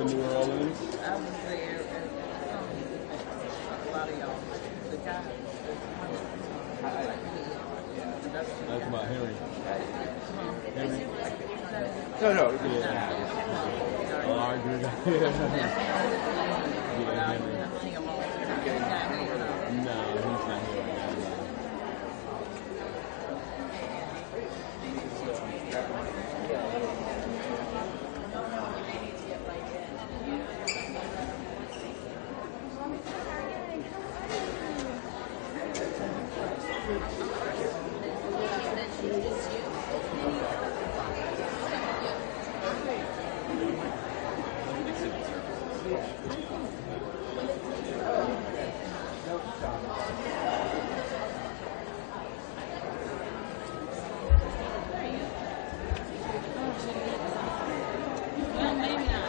in New Orleans? I was there, and a lot of y'all, the guy, That's about Henry. Henry? No. Yeah. Oh, I agree. Yeah, Henry. No, he's not here right now.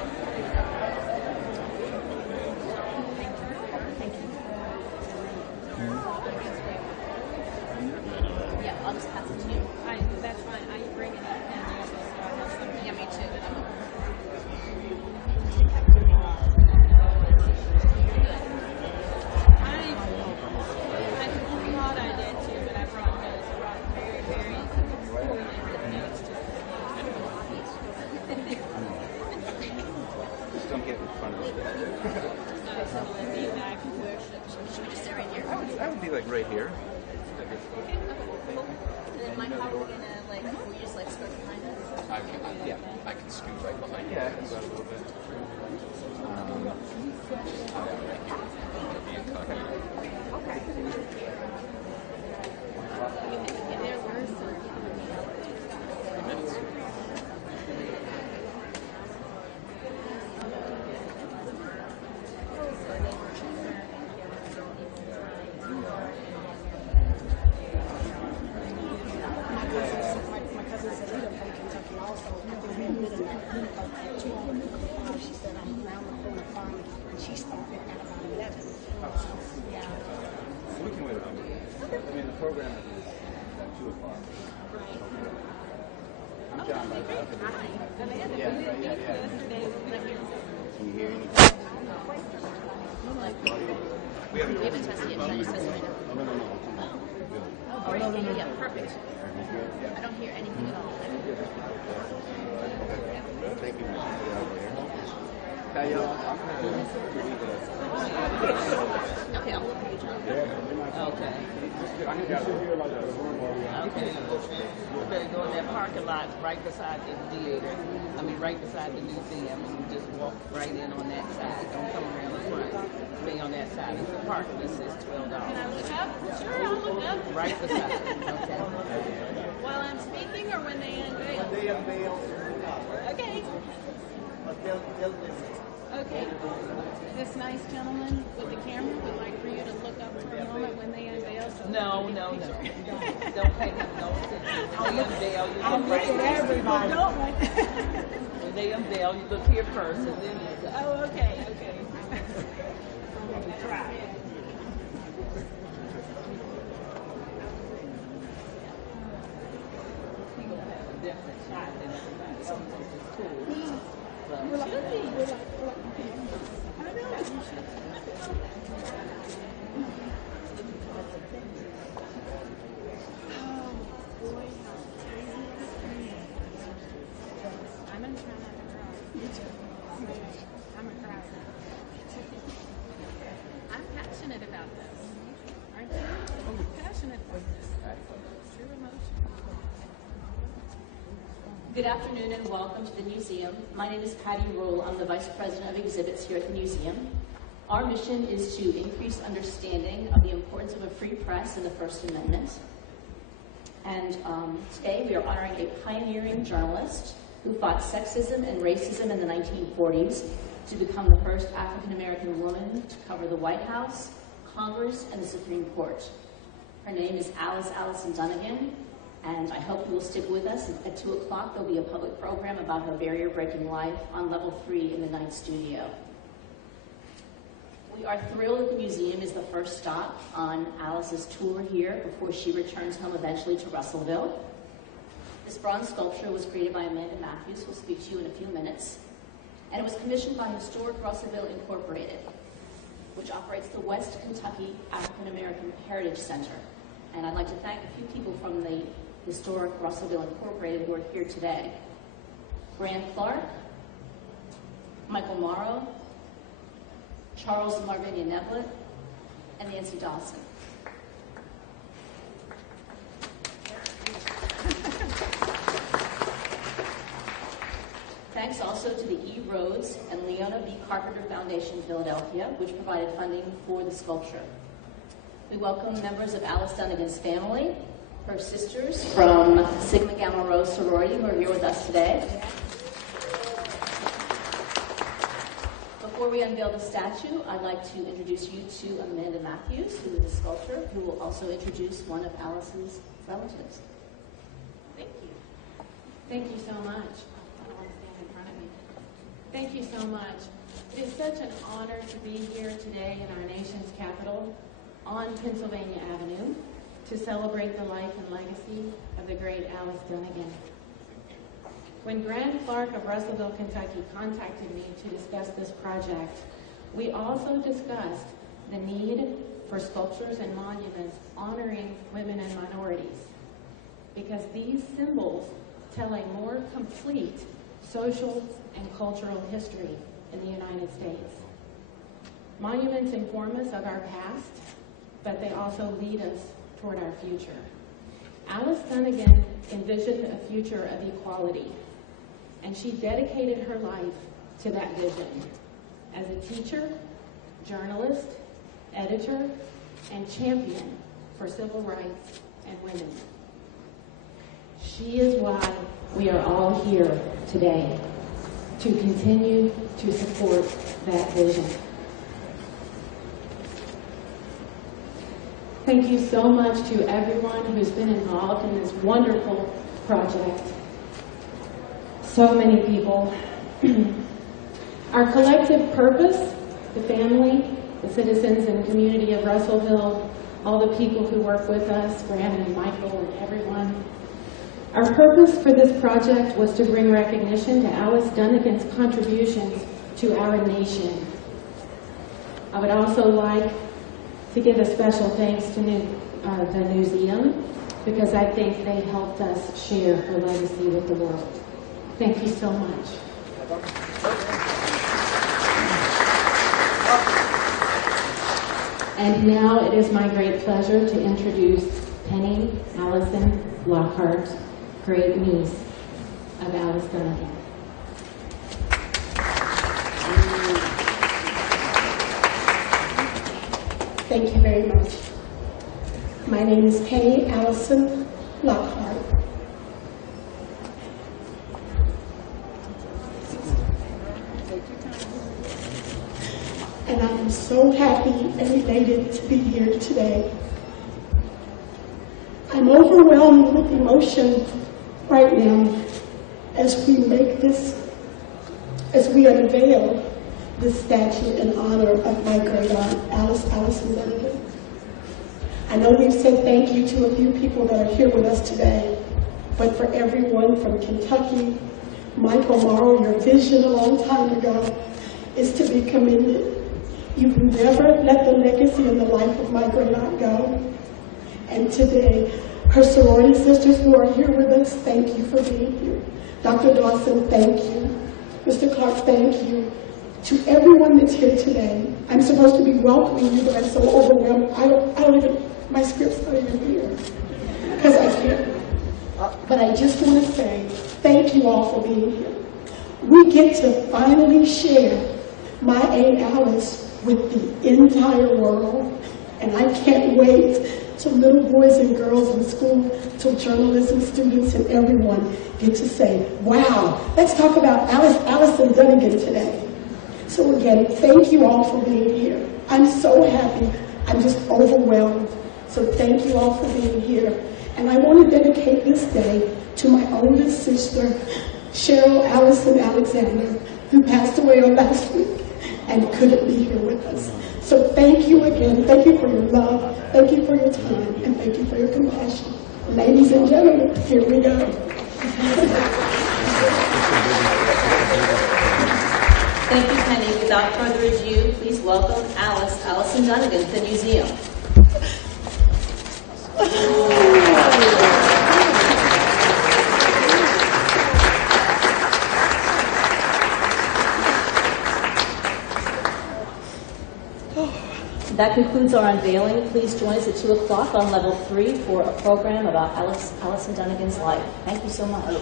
I would be like right here. I can scoot right behind you. Yeah, I can go a little bit. Right here. Be incognito. Okay. 3 minutes. My cousin Selena from Kentucky also. We met in at 2 on the she said I'm around the corner farm and she started at about 11. Yeah. We can wait a minute. I mean, the program is at 2 o'clock. Right. I'm John, by the way. Amanda, Yeah, we right, did yeah. yesterday. Can you hear anything? We haven't We haven't tested it. Should I just test it right now? No. Oh, great. Yeah, perfect. I don't hear anything at all. Thank you. Hey, y'all. I'm going to... Okay, I'll job. Yeah. Okay. I think that's here like a room where we are. Okay. You better go in that parking lot right beside the theater. I mean, right beside the museum, and you just walk right in on that side. Don't come around the front. Stay on that side. It's the parking that says $12. Can I look up? Sure, I'll look up. Right beside. Okay. While I'm speaking or when they unveil? They unveil. Okay. But they'll listen. Okay. This nice gentleman with the camera would like for you to look up for a moment when they unveil. So No. Don't pay him no attention. When they unveil, you I'm look right looking at everybody. When they unveil, you look here first, and then you go. Oh, okay. People have a different shot than everybody else, which is cool. But I'm gonna try not to cry. I'm a crier. I'm passionate about this. Aren't you? Passionate about this. True emotion. Good afternoon and welcome to the museum. My name is Patty Rule. I'm the Vice President of Exhibits here at the museum. Our mission is to increase understanding of the importance of a free press and the First Amendment. And today we are honoring a pioneering journalist who fought sexism and racism in the 1940s to become the first African-American woman to cover the White House, Congress, and the Supreme Court. Her name is Alice Dunnigan, and I hope you will stick with us. At 2 o'clock, there'll be a public program about her barrier-breaking life on level 3 in the Ninth Studio. We are thrilled that the museum is the first stop on Alice's tour here before she returns home eventually to Russellville. This bronze sculpture was created by Amanda Matthews, who will speak to you in a few minutes. And it was commissioned by Historic Russellville Incorporated, which operates the West Kentucky African American Heritage Center. And I'd like to thank a few people from the Historic Russellville Incorporated who are here today. Grant Clark, Michael Morrow, Charles Marvinia Neblett, and Nancy Dawson. Thanks also to the E. Rhodes and Leona B. Carpenter Foundation, Philadelphia, which provided funding for the sculpture. We welcome members of Alice Dunnigan's family, her sisters from Sigma Gamma Rho sorority who are here with us today. Before we unveil the statue, I'd like to introduce you to Amanda Matthews, who is a sculptor, who will also introduce one of Alice's relatives. Thank you. Thank you so much. Thank you so much. It is such an honor to be here today in our nation's capital on Pennsylvania Avenue to celebrate the life and legacy of the great Alice Dunnigan. When Grant Clark of Russellville, Kentucky contacted me to discuss this project, we also discussed the need for sculptures and monuments honoring women and minorities, because these symbols tell a more complete social and cultural history in the United States. Monuments inform us of our past, but they also lead us toward our future. Alice Dunnigan envisioned a future of equality, and she dedicated her life to that vision as a teacher, journalist, editor, and champion for civil rights and women. She is why we are all here today, to continue to support that vision. Thank you so much to everyone who's been involved in this wonderful project. So many people. Our collective purpose, the family, the citizens and community of Russellville, all the people who work with us, Graham and Michael and everyone. Our purpose for this project was to bring recognition to Alice Dunnigan's contributions to our nation. I would also like to give a special thanks to the museum, because I think they helped us share her legacy with the world. Thank you so much. And now it is my great pleasure to introduce Penny Allison Lockhart, great niece of Alice Dunnigan. Thank you very much. My name is Penny Allison Lockhart. And I am so happy and elated to be here today. I'm overwhelmed with emotion right now as we unveil this statue in honor of my great aunt, Alice Dunnigan. I know we've said thank you to a few people that are here with us today, but for everyone from Kentucky, Michael Morrow, your vision a long time ago is to be commended. You've never let the legacy and the life of my great aunt go. And today, her sorority sisters who are here with us, thank you for being here. Dr. Dawson, thank you. Mr. Clark, thank you. To everyone that's here today, I'm supposed to be welcoming you, but I'm so overwhelmed. I don't even, my script's not even here, because I can't. But I just want to say, thank you all for being here. We get to finally share my Aunt Alice with the entire world, and I can't wait till little boys and girls in school, till journalism students and everyone get to say, wow, let's talk about Alice Dunnigan today. So again, thank you all for being here. I'm so happy. I'm just overwhelmed. So thank you all for being here. And I want to dedicate this day to my oldest sister, Cheryl Allison Alexander, who passed away last week and couldn't be here with us. So thank you again. Thank you for your love. Thank you for your time. And thank you for your compassion. Ladies and gentlemen, here we go. Thank you, Penny. Without further ado, please welcome Allison Dunnigan to the museum. That concludes our unveiling. Please join us at 2 o'clock on level 3 for a program about Allison Dunnigan's life. Thank you so much.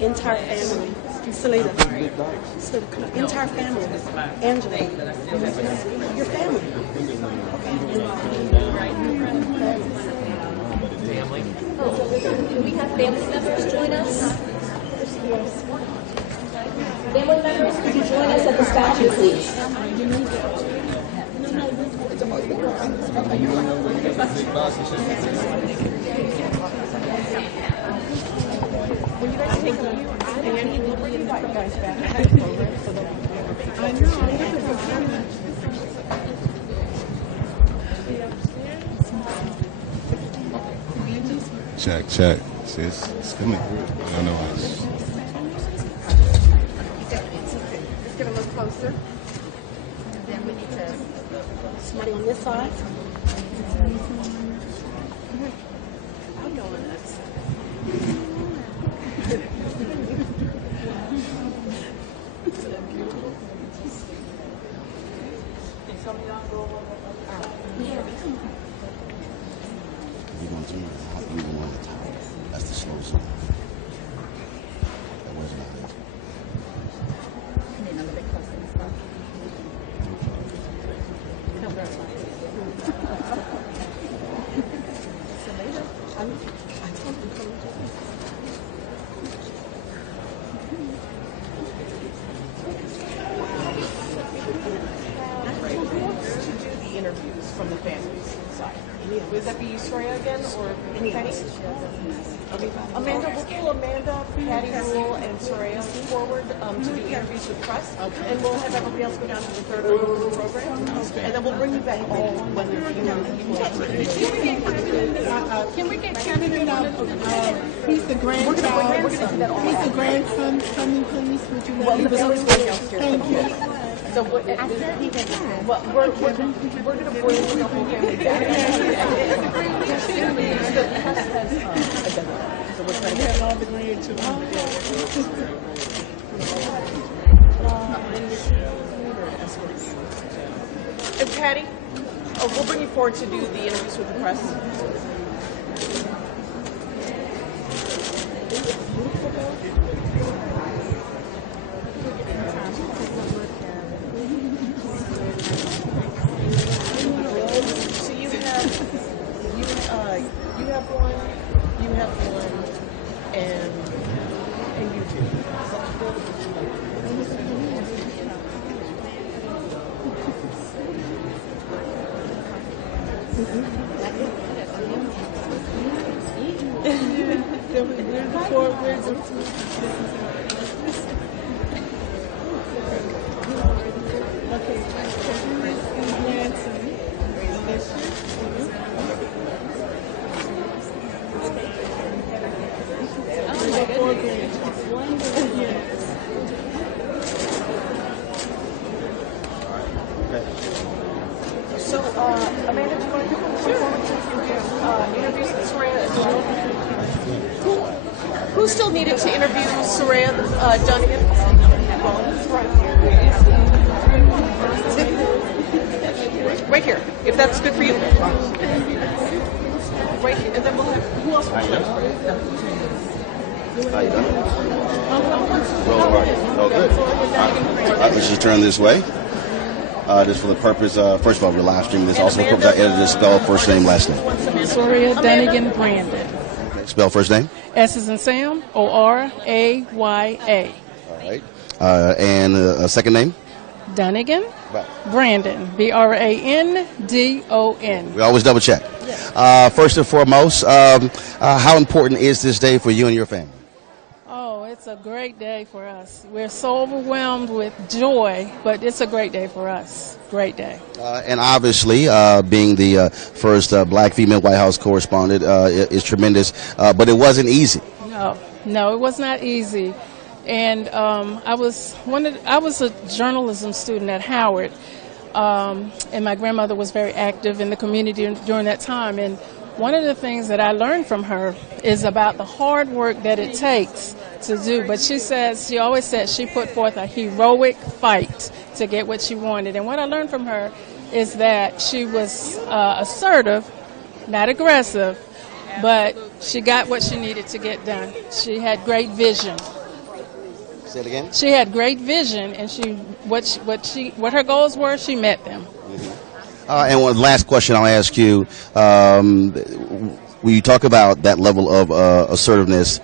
Entire family. Salida. Entire family. Angela. Your family. Can we have family members join us? Family members, could you join us at the statue, please? When you guys take a view, I need to bring you guys back. I know. Check. See, it's coming through. I don't know why. Let's get a little closer. And then we need to, somebody on this side. I'm going nuts. That's the slow song. That was not it. Dunnigan or Penny? Amanda, we'll pull Amanda, Patty Rule, and Soraya forward to do interviews with press, and we'll have everybody else go down to the third program, and then we'll bring you back all when you're Can we get Kevin? He's the grandson coming, please. Would you Well, let he was waiting upstairs. Thank you. So we're going to bring the whole family back. So we're trying to have all the grandchildren. And Patty, we'll bring you forward to do the interviews with the press. So you have one, and you two. So, Amanda, do you want to come forward to interviews with Soraya as well? Who still needed to interview Soraya Dunnigan? Right here, if that's good for you. Right here, and then we'll have, who else? How you doing? Roland, right. Oh, good. Let's just turn this way. Just for the purpose, first of all, we're live streaming this. Also, for the purpose, I edited this spell first name, last name. Soraya Dunnigan Brandon. Okay, spell first name. S as in Sam, Oraya. All right. And second name? Dunnigan Right. Brandon. Brandon. We always double check. First and foremost, how important is this day for you and your family? Oh, it's a great day for us. We're so overwhelmed with joy, but it's a great day for us. Great day. And obviously, being the first black female White House correspondent is tremendous, but it wasn't easy. No, it was not easy. And I was a journalism student at Howard, and my grandmother was very active in the community during that time. And one of the things that I learned from her is about the hard work that it takes to do. But she always said she put forth a heroic fight to get what she wanted. And what I learned from her is that she was assertive, not aggressive, but she got what she needed to get done. She had great vision. Say it again. She had great vision, and what her goals were, she met them. And one last question I'll ask you: when you talk about that level of assertiveness,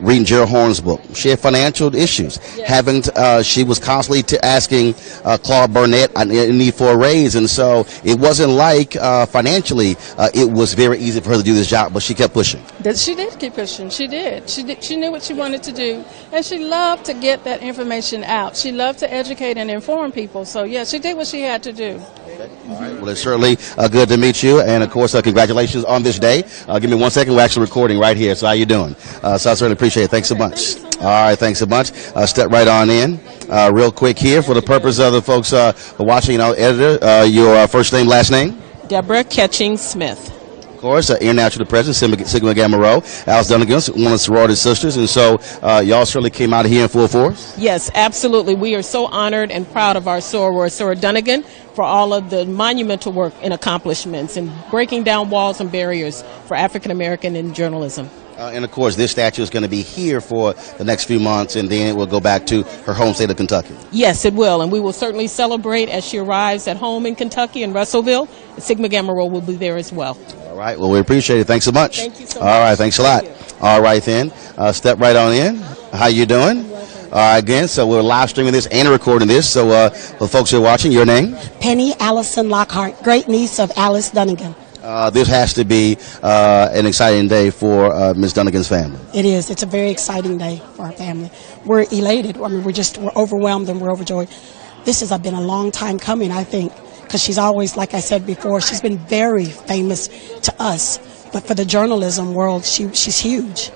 reading Gerald Horne's book, she had financial issues. Yes. She was constantly asking Claude Burnett, "I need for a raise," and so it wasn't like financially it was very easy for her to do this job, but she kept pushing. She did keep pushing. She did. She knew what she wanted to do, and she loved to get that information out. She loved to educate and inform people. So yeah, she did what she had to do. Okay. All right. Well, it's certainly good to meet you, and of course, congratulations on this day. Give me 1 second. We're actually recording right here. So how you doing? So I certainly appreciate it. Thanks so much. All right. Thanks so much. Step right on in. Real quick here for the purpose of the folks watching. Editor, your first name, last name? Deborah Ketching Smith. Of course, international president, Sigma Gamma Rho, Alice Dunnigan, one of the sorority sisters, and so y'all certainly came out here in full force. Yes, absolutely. We are so honored and proud of our soror Dunnigan for all of the monumental work and accomplishments and breaking down walls and barriers for African American in journalism. And of course, this statue is going to be here for the next few months, and then it will go back to her home state of Kentucky. Yes, it will, and we will certainly celebrate as she arrives at home in Kentucky in Russellville. Sigma Gamma Rho will be there as well. All right. Well, we appreciate it. Thanks so much. Thank you so much. All right. Thanks a lot. All right, then. Step right on in. How you doing? All right, again, so we're live streaming this and recording this. So for the folks who are watching, your name? Penny Allison Lockhart, great niece of Alice Dunnigan. This has to be an exciting day for Ms. Dunnigan's family. It is. It's a very exciting day for our family. We're elated. I mean, we're overwhelmed and we're overjoyed. This has been a long time coming, I think, because she's always, like I said before, she's been very famous to us. But for the journalism world, she's huge.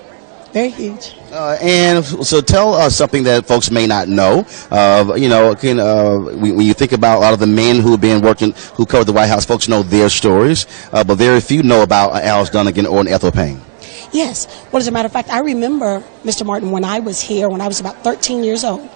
Very huge. And so tell us something that folks may not know. When you think about a lot of the men who covered the White House, folks know their stories, but very few know about Alice Dunnigan or Ethel Payne. Yes. Well, as a matter of fact, I remember, Mr. Martin, when I was here, when I was about 13 years old,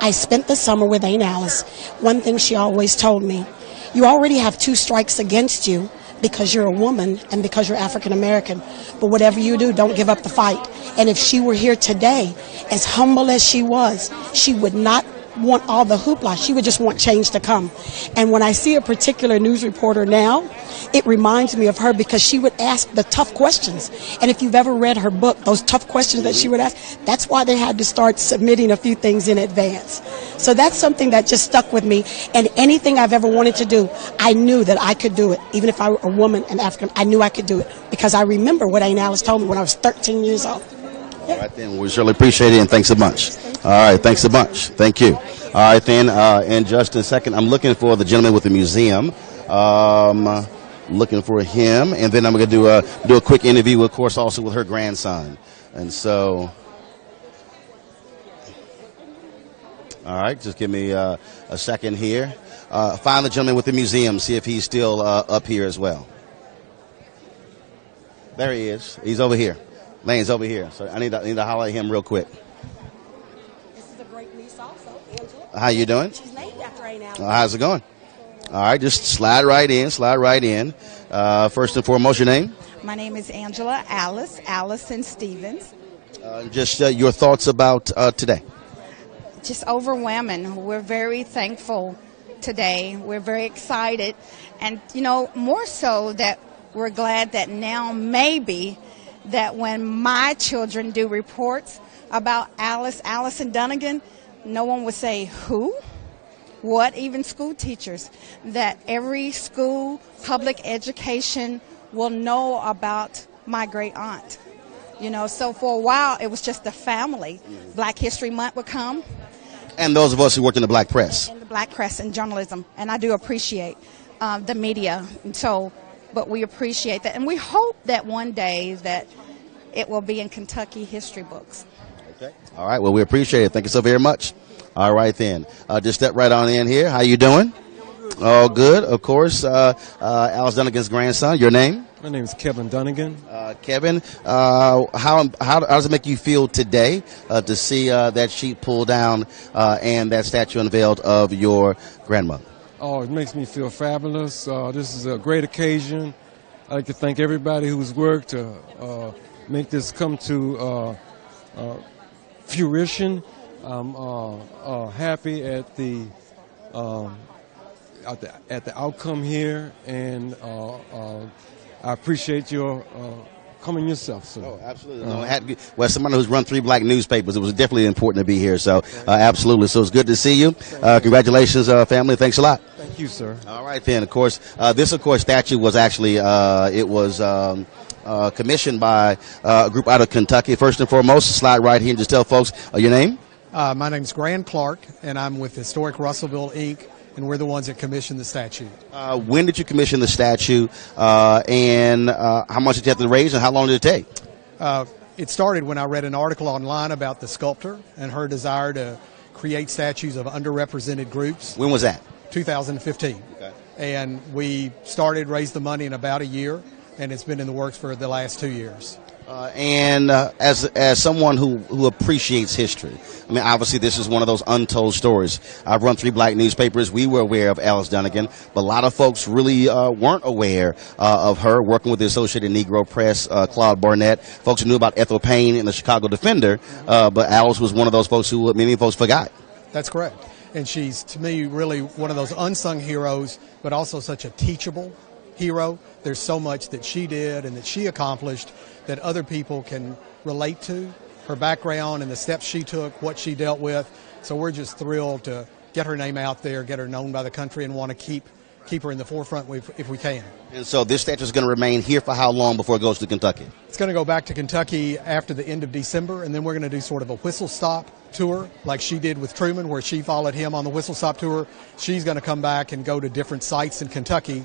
I spent the summer with Aunt Alice. One thing she always told me, you already have 2 strikes against you because you're a woman and because you're African American. But whatever you do, don't give up the fight. And if she were here today, as humble as she was, she would not want all the hoopla. She would just want change to come. And when I see a particular news reporter now, it reminds me of her because she would ask the tough questions. And if you've ever read her book, those tough questions that she would ask, that's why they had to start submitting a few things in advance. So that's something that just stuck with me. And anything I've ever wanted to do, I knew that I could do it. Even if I were a woman and African, I knew I could do it because I remember what Aunt Alice told me when I was 13 years old. All right, then. We certainly appreciate it, and thanks a bunch. All right, thanks a bunch. Thank you. All right, then, in just a second, I'm looking for the gentleman with the museum. Looking for him, and then I'm going to do a quick interview, of course, also with her grandson. And so, all right, just give me a second here. Find the gentleman with the museum, see if he's still up here as well. There he is. He's over here. Lane's over here. So I need to holler at him real quick. This is a great niece also, Angela. How you doing? She's named after Aunt Alice. How's it going? All right, just slide right in. First and foremost, your name? My name is Angela Allison Stevens. Just your thoughts about today. Just overwhelming. We're very thankful today. We're very excited. And, more so that we're glad that now maybe that when my children do reports about Allison Dunnigan, no one would say, who? What? Even school teachers. That every school, public education will know about my great aunt. So for a while it was just the family. Black History Month would come. And those of us who worked in the black press. In the black press and journalism. And I do appreciate the media. But we appreciate that. And we hope that one day that it will be in Kentucky history books. Okay. All right. Well, we appreciate it. Thank you so very much. All right, then. Just step right on in here. How you doing? All good. Of course, Alice Dunnigan's grandson. Your name? My name is Kevin Dunnigan. Kevin, how does it make you feel today to see that sheet pulled down and that statue unveiled of your grandmother? Oh, it makes me feel fabulous. This is a great occasion. I'd like to thank everybody who's worked to make this come to fruition. I'm happy at the outcome here, and I appreciate your coming yourself. So. Oh, absolutely. Well, somebody who's run 3 black newspapers, it was definitely important to be here. So, absolutely. So it's good to see you. Congratulations, family. Thanks a lot. Thank you, sir. All right, then. Of course, this statue was actually commissioned by a group out of Kentucky. First and foremost, slide right here and just tell folks your name. My name's Grant Clark, and I'm with Historic Russellville, Inc., and we're the ones that commissioned the statue. When did you commission the statue, and how much did you have to raise, and how long did it take? It started when I read an article online about the sculptor and her desire to create statues of underrepresented groups. When was that? 2015. Okay. And we raised the money in about a year, and it's been in the works for the last 2 years. As someone who appreciates history, I mean, obviously this is one of those untold stories. I've run 3 black newspapers. We were aware of Alice Dunnigan, but a lot of folks really weren't aware of her, working with the Associated Negro Press, Claude Barnett. Folks who knew about Ethel Payne and the Chicago Defender, but Alice was one of those folks who many folks forgot. That's correct. And she's, to me, really one of those unsung heroes, but also such a teachable hero. There's so much that she did and that she accomplished that other people can relate to, her background and the steps she took, what she dealt with. So we're just thrilled to get her name out there, get her known by the country, and want to keep keep her in the forefront if we can. And so this statue is going to remain here for how long before it goes to Kentucky? It's going to go back to Kentucky after the end of December, and then we're going to do sort of a whistle-stop tour like she did with Truman, where she followed him on the whistle-stop tour. She's going to come back and go to different sites in Kentucky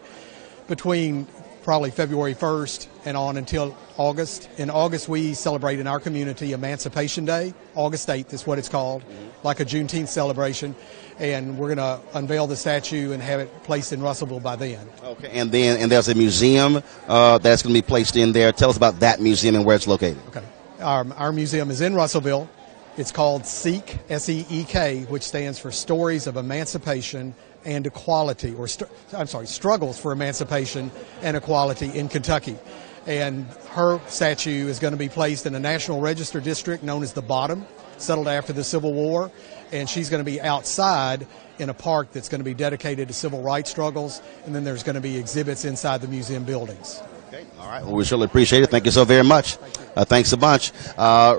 between probably February 1st and on until August. In August, we celebrate in our community Emancipation Day. August 8th is what it's called, like a Juneteenth celebration. And we're going to unveil the statue and have it placed in Russellville by then. Okay, and there's a museum that's going to be placed in there. Tell us about that museum and where it's located. Okay, our museum is in Russellville. It's called SEEK, S-E-E-K, which stands for Stories of Emancipation and Equality, or Struggles for Emancipation and Equality in Kentucky. And her statue is going to be placed in a National Register district known as the Bottom, settled after the Civil War. And she's going to be outside in a park that's going to be dedicated to civil rights struggles. And then there's going to be exhibits inside the museum buildings. Okay. All right. Well, we surely appreciate it. Thank you so very much. Thanks a bunch.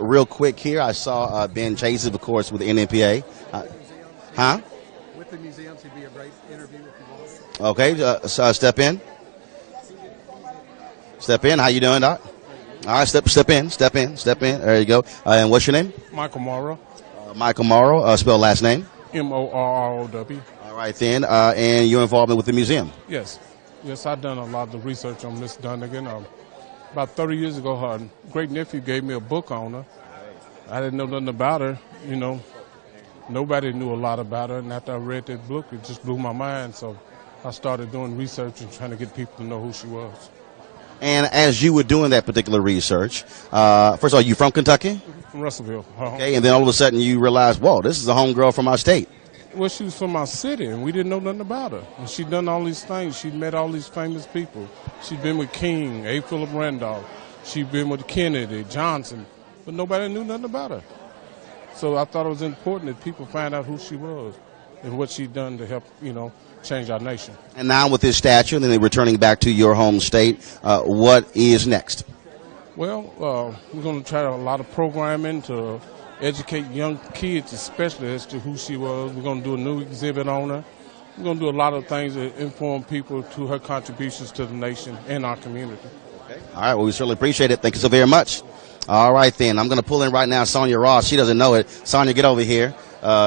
Real quick here, I saw Ben Chase, of course, with the NNPA. Huh? With the museums, it'd be a great interview if you want. Okay. Step in. Step in. How you doing, Doc? All right. Step in. There you go. And what's your name? Michael Morrow. Michael Morrow, spell last name. M-O-R-R-O-W. All right, then. And your involvement with the museum? Yes, I've done a lot of research on Miss Dunnigan. About 30 years ago, her great-nephew gave me a book on her. I didn't know nothing about her, Nobody knew a lot about her, and after I read that book, it just blew my mind. So I started doing research and trying to get people to know who she was. And as you were doing that particular research, first of all, you from Kentucky? From Russellville. Okay, and then all of a sudden you realize, whoa, this is a homegirl from our state. Well, she was from our city, and we didn't know nothing about her. And she'd done all these things. She'd met all these famous people. She'd been with King, A. Philip Randolph. She'd been with Kennedy, Johnson, but nobody knew nothing about her. So I thought it was important that people find out who she was and what she'd done to help, change our nation. And now with this statue, and then returning back to your home state, what is next? Well, we're going to try a lot of programming to educate young kids, especially as to who she was. We're going to do a new exhibit on her. We're going to do a lot of things to inform people to her contributions to the nation and our community. Okay. All right, well, we certainly appreciate it. Thank you so very much. All right, then. I'm going to pull in right now Sonia Ross. She doesn't know it. Sonia, get over here.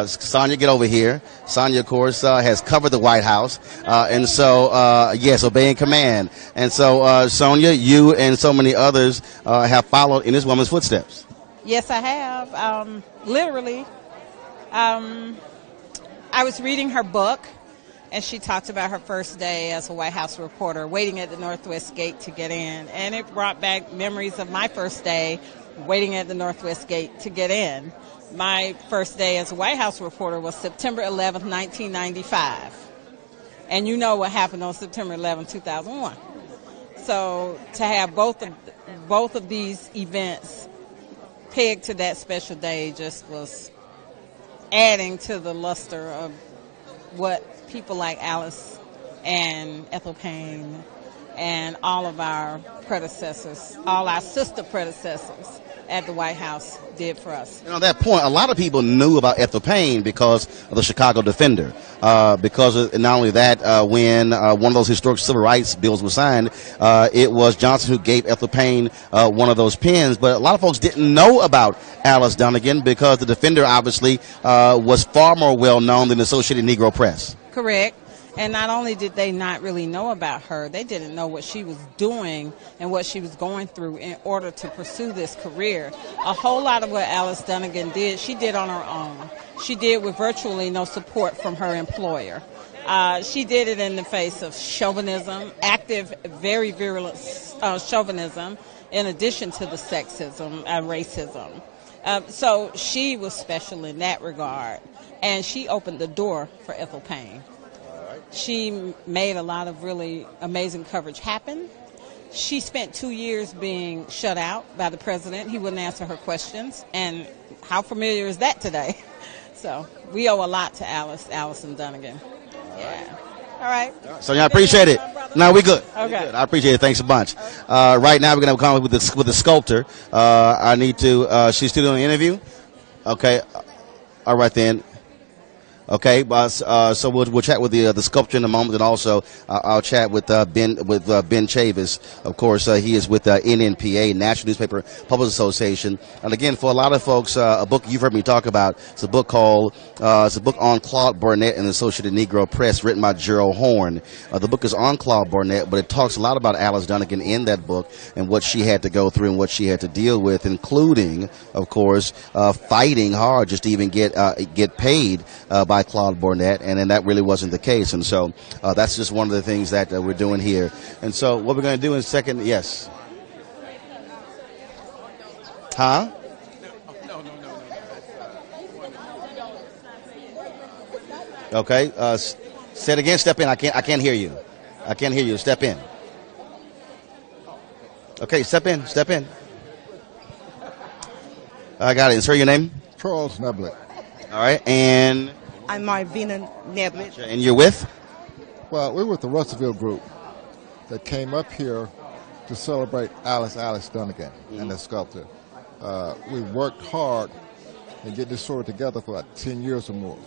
Sonia, get over here. Sonia, of course, has covered the White House. And so, yes, obeying command. And so, Sonia, you and so many others have followed in this woman's footsteps. Yes, I have. Literally. I was reading her book, and she talked about her first day as a White House reporter, waiting at the Northwest Gate to get in. And it brought back memories of my first day waiting at the Northwest Gate to get in. My first day as a White House reporter was September 11th, 1995. And you know what happened on September 11th, 2001. So to have both of these events pegged to that special day just was adding to the luster of what people like Alice and Ethel Payne and all of our predecessors, all our sister predecessors at the White House did for us. And on that point, a lot of people knew about Ethel Payne because of the Chicago Defender. Because of, not only that, when one of those historic civil rights bills was signed, it was Johnson who gave Ethel Payne one of those pens. But a lot of folks didn't know about Alice Dunnigan because the Defender obviously was far more well known than the Associated Negro Press. Correct. And not only did they not really know about her, they didn't know what she was doing and what she was going through in order to pursue this career. A whole lot of what Alice Dunnigan did, she did on her own. She did with virtually no support from her employer. She did it in the face of chauvinism, active, very virulent chauvinism, in addition to the sexism and racism. So she was special in that regard. And she opened the door for Ethel Payne. She made a lot of really amazing coverage happen. She spent 2 years being shut out by the president. He wouldn't answer her questions. And how familiar is that today? So we owe a lot to Allison Dunnigan. Yeah. All right. So yeah, I appreciate it. No, we good. Okay. We good. I appreciate it. Thanks a bunch. Right now we're going to come with the sculptor. I need to. She's still doing an interview. Okay. All right then. Okay, so we'll chat with the sculptor in a moment, and also I'll chat with Ben Chavis. Of course, he is with NNPA, National Newspaper Publishers Association. And again, for a lot of folks, a book you've heard me talk about. It's a book on Claude Barnett and the Associated Negro Press, written by Gerald Horn. The book is on Claude Barnett, but it talks a lot about Alice Dunnigan in that book and what she had to go through and what she had to deal with, including, of course, fighting hard just to even get paid by Claude Barnett, and then that really wasn't the case. And so that's just one of the things that we're doing here. And so what we're going to do in a second, yes. Huh? Okay. Say it again. Step in. I can't hear you. I can't hear you. Step in. Okay. Step in. Step in. I got it. And sir, your name? Charles Neblett. All right. And I'm Marvina Neblett. And you're with? Well, we're with the Russellville group that came up here to celebrate Alice Dunnigan and the sculptor. We worked hard and get this story together for about 10 years or more.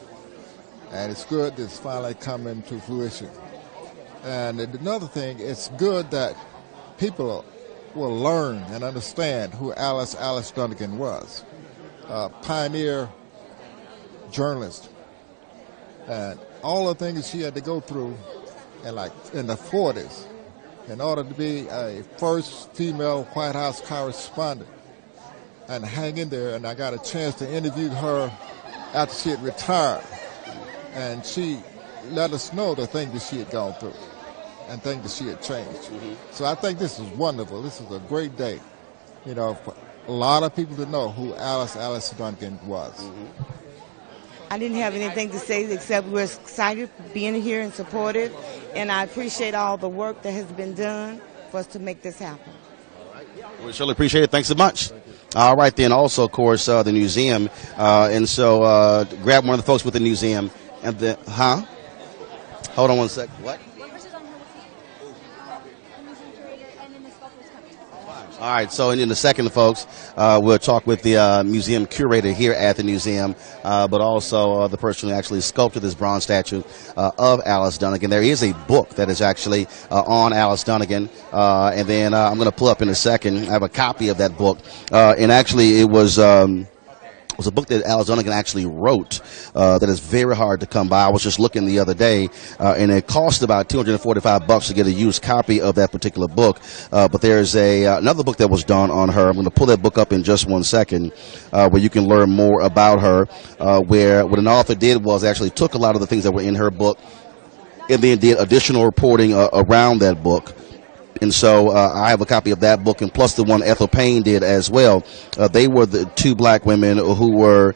And it's good that it's finally coming to fruition. And another thing, it's good that people will learn and understand who Alice Dunnigan was. Pioneer journalist. And all the things she had to go through in the 40s in order to be a first female White House correspondent and hang in there. And I got a chance to interview her after she had retired. And she let us know the things that she had gone through and things that she had changed. So I think this is wonderful. This is a great day, for a lot of people to know who Alice Dunnigan was. I didn't have anything to say except we're excited for being here and supportive, and I appreciate all the work that has been done for us to make this happen. We surely appreciate it. Thanks so much. All right, then also, of course, the museum. And so grab one of the folks with the museum. And the, Hold on one sec. What? All right, so in a second, folks, we'll talk with the museum curator here at the museum, but also the person who actually sculpted this bronze statue of Alice Dunnigan. There is a book that is actually on Alice Dunnigan, and then I'm going to pull up in a second. I have a copy of that book, and actually it was a book that Alice Dunnigan actually wrote that is very hard to come by. I was just looking the other day, and it cost about $245 to get a used copy of that particular book. But there's another book that was done on her. I'm going to pull that book up in just one second, where you can learn more about her, where what an author did was actually took a lot of the things that were in her book and then did additional reporting around that book. And so I have a copy of that book, and plus the one Ethel Payne did as well. They were the two black women who were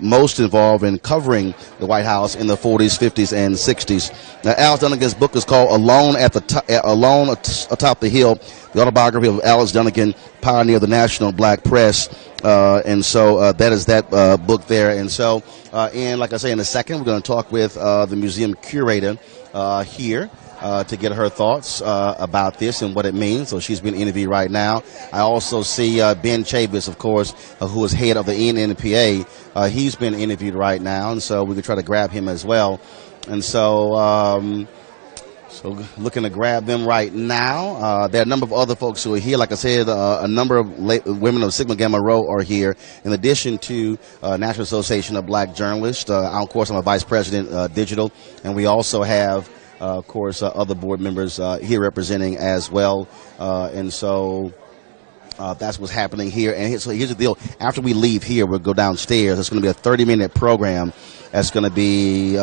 most involved in covering the White House in the 40s, 50s, and 60s. Now, Alice Dunnigan's book is called Alone Atop the Hill, the autobiography of Alice Dunnigan, pioneer of the National Black Press. And so that is that book there. And so, and like I say, in a second, we're going to talk with the museum curator here. To get her thoughts about this and what it means. So she's being interviewed right now. I also see Ben Chavis, of course, who is head of the NNPA. He's been interviewed right now, and so we could try to grab him as well. And so, so looking to grab them right now. There are a number of other folks who are here. Like I said, a number of women of Sigma Gamma Rho are here, in addition to National Association of Black Journalists. Of course, I'm a vice president, digital, and we also have of course, other board members here representing as well. And so that's what's happening here. And so here's the deal. After we leave here, we'll go downstairs. It's going to be a 30-minute program that's going to be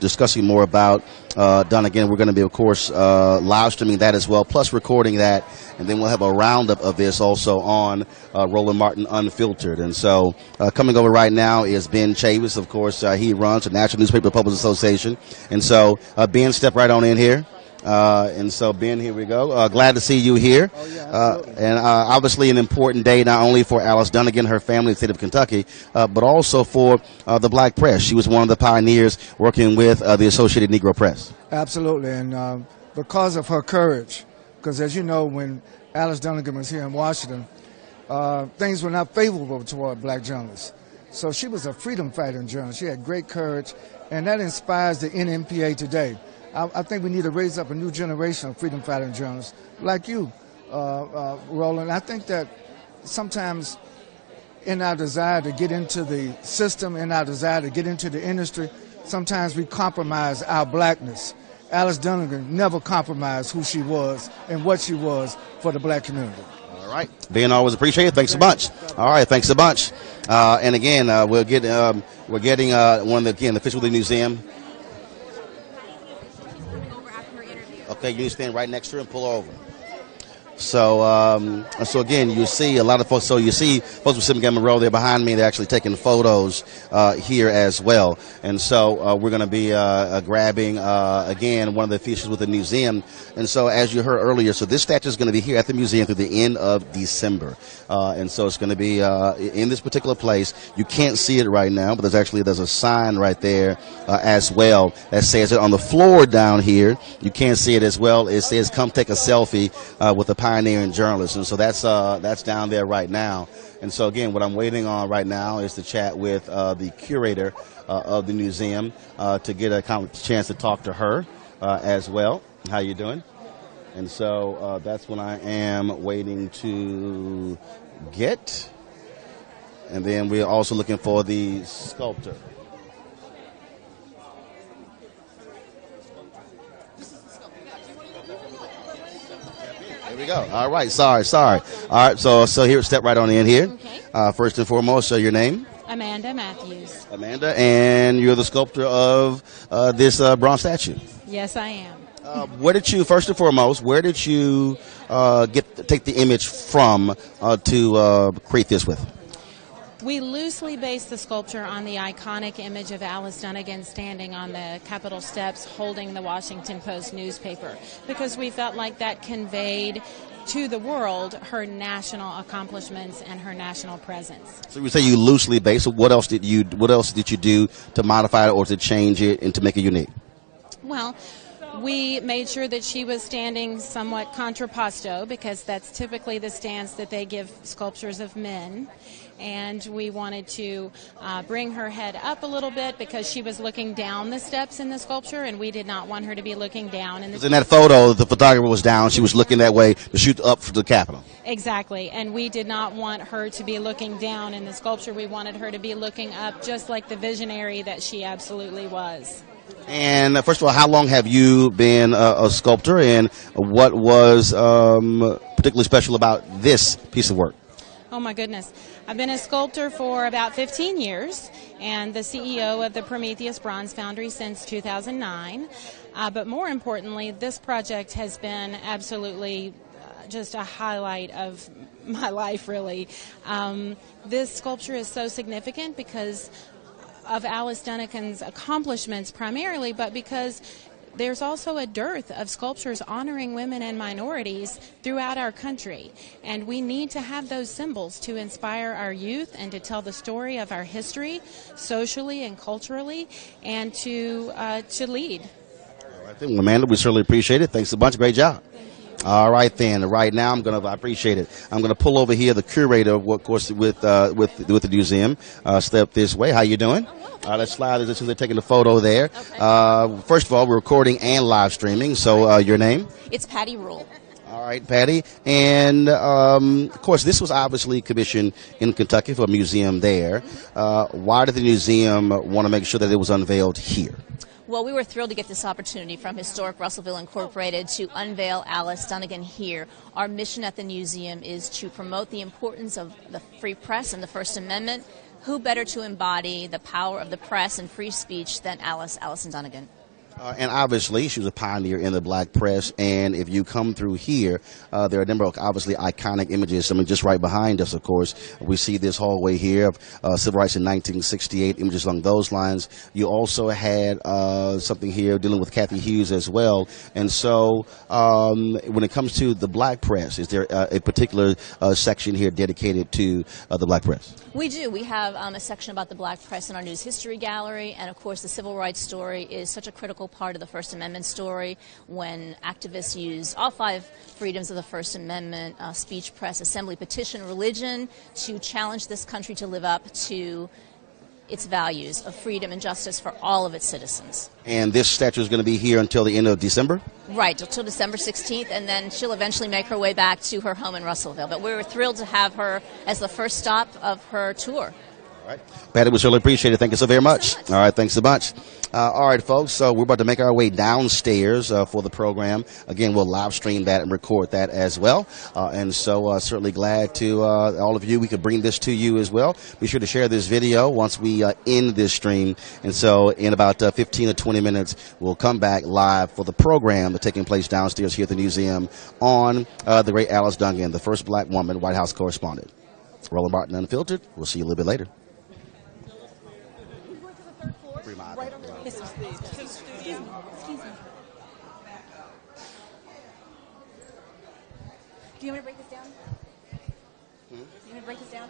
discussing more about Dunnigan. We're going to be, of course, live streaming that as well, plus recording that. And then we'll have a roundup of this also on Roland Martin Unfiltered. And so coming over right now is Ben Chavis. Of course, he runs the National Newspaper Publishers Association. And so, Ben, step right on in here. And so, Ben, here we go. Glad to see you here. Oh, yeah, and obviously an important day not only for Alice Dunnigan, her family, the state of Kentucky, but also for the black press. She was one of the pioneers working with the Associated Negro Press. Absolutely. And because of her courage, because as you know, when Alice Dunnigan was here in Washington, things were not favorable toward black journalists. So she was a freedom fighter in journalism. She had great courage, And that inspires the NMPA today. I think we need to raise up a new generation of freedom fighting journalists like you, Roland. I think that sometimes in our desire to get into the system, in our desire to get into the industry, sometimes we compromise our blackness. Alice Dunnigan never compromised who she was and what she was for the black community. All right. Being always appreciated. Thanks so much. All right. Thanks so much. And again, we're getting one of the officials of the museum. Okay, you need to stand right next to her and pull over. So, so again, you see a lot of folks. So you see folks with Sim Gamma Row there behind me. They're actually taking photos here as well. And so we're going to be grabbing again one of the officials with the museum. And so, as you heard earlier, so this statue is going to be here at the museum through the end of December. And so it's going to be in this particular place. You can't see it right now, but there's a sign right there as well that says it on the floor down here. You can't see it as well. It says, "Come take a selfie with a pioneering journalist," and so that's down there right now. And so again, what I'm waiting on right now is to chat with the curator of the museum to get a chance to talk to her as well. How you doing? And so that's what I am waiting to get. And then we're also looking for the sculptor. There we go. All right. Sorry. All right. So here, step right on in here. Okay. First and foremost, your name? Amanda Matthews. Amanda, and you're the sculptor of this bronze statue. Yes, I am. Where did you take the image from to create this with? We loosely based the sculpture on the iconic image of Alice Dunnigan standing on the Capitol steps holding the Washington Post newspaper, because we felt like that conveyed to the world her national accomplishments and her national presence. So you say you loosely based. So what else did you do to modify it or to change it and to make it unique? Well, we made sure that she was standing somewhat contrapposto, because that's typically the stance that they give sculptures of men. And we wanted to bring her head up a little bit because she was looking down the steps in the sculpture, and we did not want her to be looking down. In Exactly. And we did not want her to be looking down in the sculpture. We wanted her to be looking up, just like the visionary that she absolutely was. And first of all, how long have you been a sculptor, and what was particularly special about this piece of work? Oh, my goodness. I've been a sculptor for about 15 years and the CEO of the Prometheus Bronze Foundry since 2009. But more importantly, this project has been absolutely just a highlight of my life, really. This sculpture is so significant because of Alice Dunnigan's accomplishments primarily, but because there's also a dearth of sculptures honoring women and minorities throughout our country. And we need to have those symbols to inspire our youth and to tell the story of our history socially and culturally, and to lead. All right, then, Amanda, we certainly appreciate it. Thanks a bunch. Great job. All right, then. Right now, I appreciate it. I'm going to pull over here the curator, of course, with the museum. Step this way. How you doing? Let's slide this. They're taking the photo there. Okay. First of all, we're recording and live streaming. So, your name? It's Patty Rule. All right, Patty. And, of course, this was obviously commissioned in Kentucky for a museum there. Why did the museum want to make sure that it was unveiled here? Well, we were thrilled to get this opportunity from Historic Russellville Incorporated to unveil Alice Dunnigan here. Our mission at the museum is to promote the importance of the free press and the First Amendment. Who better to embody the power of the press and free speech than Allison Dunnigan? And obviously, she was a pioneer in the black press. And if you come through here, there are a number of obviously iconic images. I mean, just right behind us, of course, we see this hallway here of civil rights in 1968, images along those lines. You also had something here dealing with Kathy Hughes as well. And so when it comes to the black press, is there a particular section here dedicated to the black press? We do. We have a section about the black press in our News History Gallery. And, of course, the civil rights story is such a critical part of the First Amendment story, when activists use all 5 freedoms of the First Amendment, speech, press, assembly, petition, religion, to challenge this country to live up to its values of freedom and justice for all of its citizens. And this statue is going to be here until the end of December? Right, until December 16th, and then she'll eventually make her way back to her home in Russellville. But we were thrilled to have her as the first stop of her tour. All right. Patty, we certainly appreciate it. Thank you so very much. All right, thanks so much. All right, folks, so we're about to make our way downstairs for the program. Again, we'll live stream that and record that as well. And so certainly glad to all of you, we could bring this to you as well. Be sure to share this video once we end this stream. And so in about 15 or 20 minutes, we'll come back live for the program that's taking place downstairs here at the museum on the great Alice Dunnigan, the first black woman White House correspondent. Roland Martin Unfiltered. We'll see you a little bit later. Do you want me to break this down? Do you want me to break this down?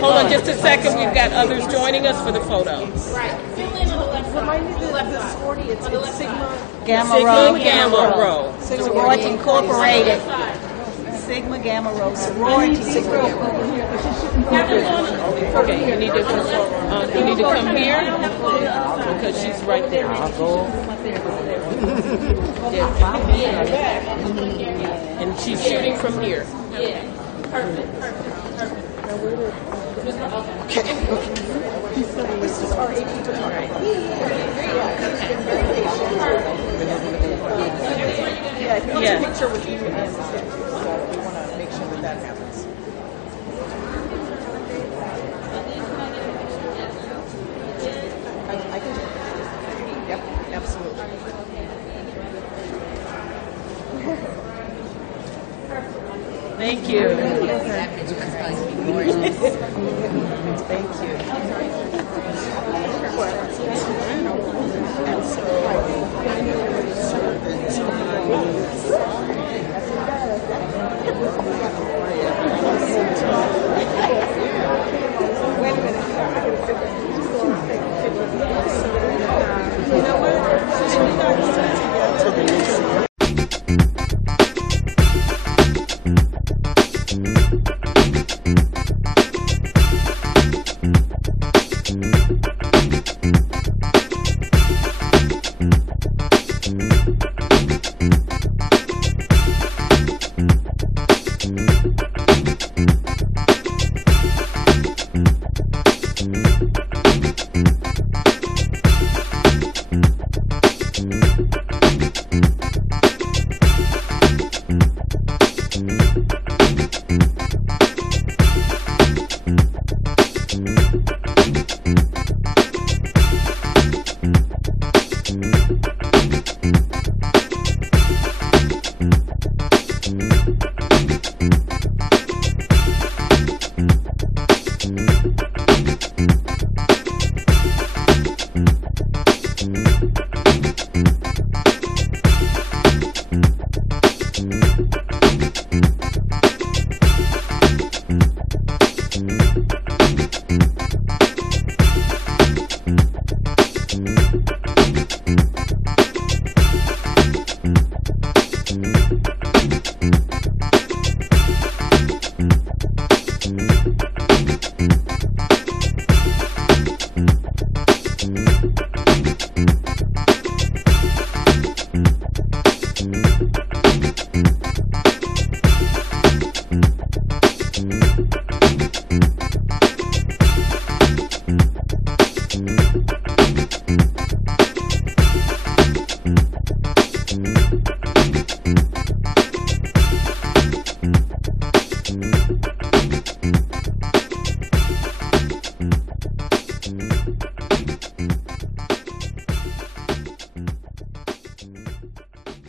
Hold on just a second. We've got others joining us for the photo. Remind me the sorority. It's Sigma Gamma Rho. Gamma Rho. Sorority Incorporated. Sigma Gamma Rho sorority. Okay, you need to come here because she's right there. I'll go. And she's shooting from here. Yeah, perfect. This is our AP photographer. Yeah, he wants a picture with you and so we want to make sure that happens. I can. Yep, absolutely. Thank you. Thank you.